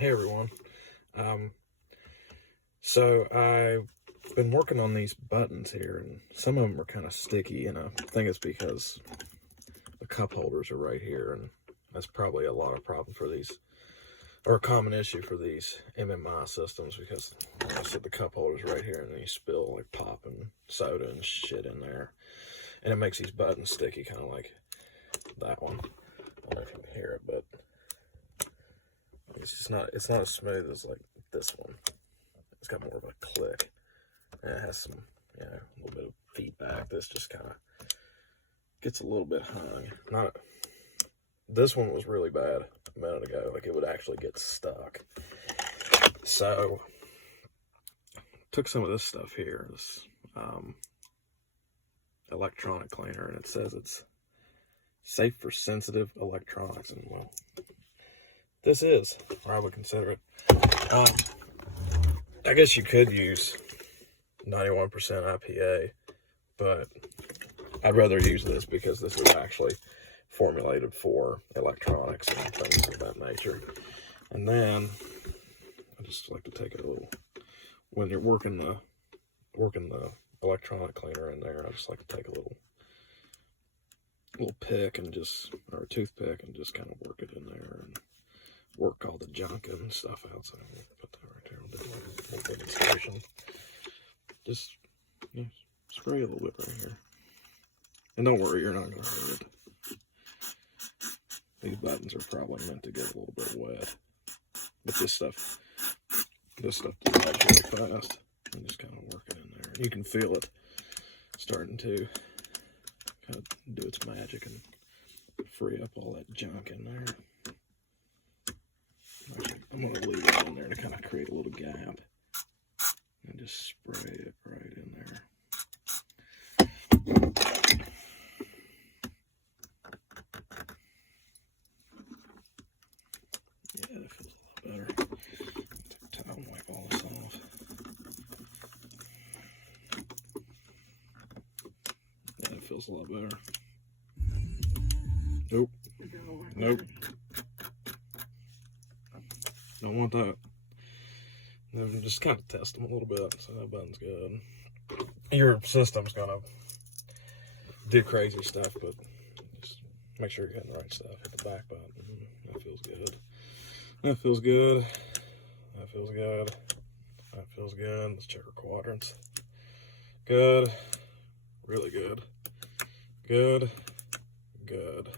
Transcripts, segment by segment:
Hey everyone. So I've been working on these buttons here, and some of them are kind of sticky, and I think it's because the cup holders are right here, and that's probably a lot of problem for these, or a common issue for these MMI systems, because like I said, the cup holders right here, and then you spill like pop and soda and shit in there, and it makes these buttons sticky, kind of like that one. I don't know if you can hear it, but it's not as smooth as like this one. It's got more of a click, and it has some, a little bit of feedback. This just kind of gets a little bit hung. This one was really bad a minute ago. Like, it would actually get stuck. So took some of this stuff here, this electronic cleaner, and it says it's safe for sensitive electronics, and well, this is, or I would consider it. I guess you could use 91% IPA, but I'd rather use this because this is actually formulated for electronics and things of that nature. And then I just like to take a little, when you're working the electronic cleaner in there, I just like to take a little pick and just, or a toothpick, and just kind of work it in there and work all the junk and stuff out. So I'll put that right there. We'll do a little demonstration. Just spray a little bit right here. And don't worry, you're not going to hurt it. These buttons are probably meant to get a little bit wet. But this stuff does that really fast. And just kind of work it in there. You can feel it starting to kind of do its magic and free up all that junk in there. Actually, I'm going to leave it in there to kind of create a little gap. And just spray it right in there. Yeah, that feels a lot better. Take a towel and wipe all this off. Yeah, that feels a lot better. Nope. Nope. Don't want that. Then just kind of test them a little bit. So that button's good. Your system's gonna do crazy stuff, but just make sure you're hitting the right stuff. Hit the back button. That feels good. That feels good. That feels good. That feels good. Let's check our quadrants. Good. Really good. Good. Good.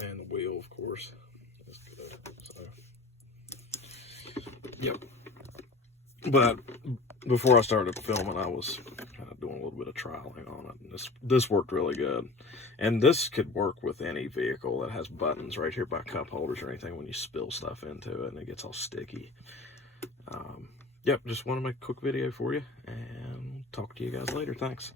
And the wheel, of course, is good. So, yep. But before I started filming, I was kind of doing a little bit of trialing on it. And this worked really good. And this could work with any vehicle that has buttons right here by cup holders or anything when you spill stuff into it and it gets all sticky. Yep, just want to make a quick video for you, and talk to you guys later. Thanks.